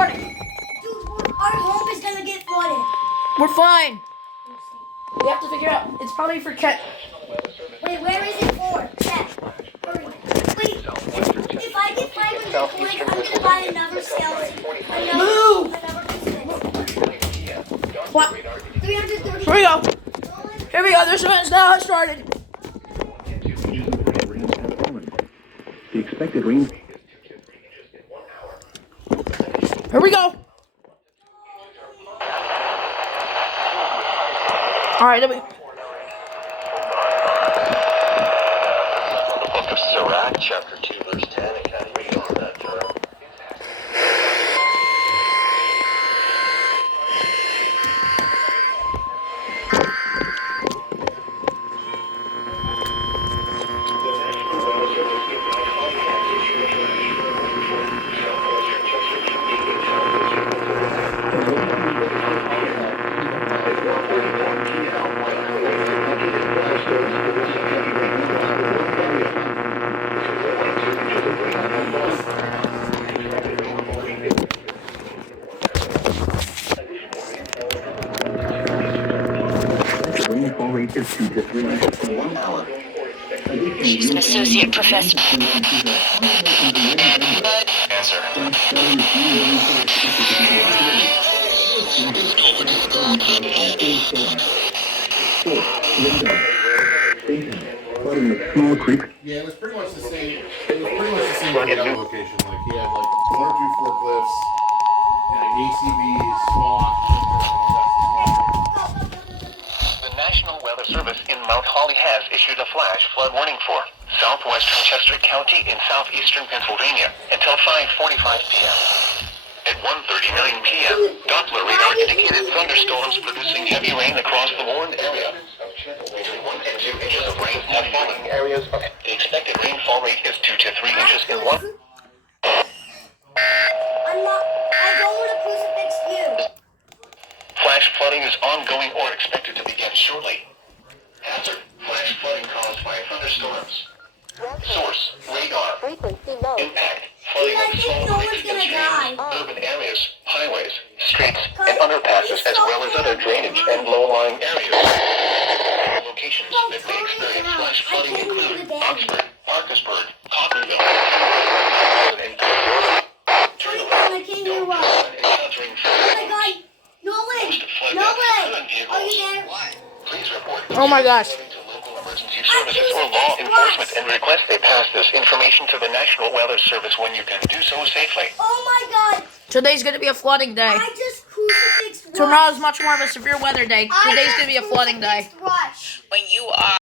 morning. Dude, our home is gonna get flooded. We're fine. We have to figure out. It's probably for Cat. Wait, where is it for? Check. Hurry. Wait, if I get 500 coins, I'm gonna buy another skeleton. Move! Another piece of it. What? 330. Here we go. Here we go. This event's now started. The expected rain. Here we go. All right, let me. The book of Sirach, chapter 2, verse 10. I can't read all that. Rainfall rate is 2 to 3 inches in 1 hour. She's an associate professor. Answer. Flooding of small creek. Yeah, it was pretty much the same. It was pretty much the same at the location. Like he had like 1 or 2 forklifts and an ACV, small oxygen. The National Weather Service in Mount Holly has issued a flash flood warning for southwestern Chester County in southeastern Pennsylvania until 5:45 p.m. At 1:39 p.m., Doppler radar indicated thunderstorms producing heavy rain across the warned area. Between 1 and 2 inches of rain have fallen in areas. The expected rainfall rate is 2 to 3 inches in 1. I don't want to crucifix you. Flash flooding is ongoing or expected to begin shortly. Hazard: flash flooding caused by thunderstorms. Source: radar. Impact: flooding I of think small no one's creeks and gonna streams, die. urban areas, highways, streets, and underpasses, as well as other drainage and low-lying areas. Locations that may experience flash flooding include Oxford, Parkersburg, Cottonville, and I can't hear what. encountering Oh my god. Nolan! Nolan! Are you there? Please report Oh my gosh. to local emergency services or law enforcement and request they pass this information to the National Weather Service when you can do so safely. Oh my god. Today's gonna be a flooding day. I just crucifixed Rush. Tomorrow's much more of a severe weather day. I Today's just gonna be a flooding day. crucifixed Rush. When you are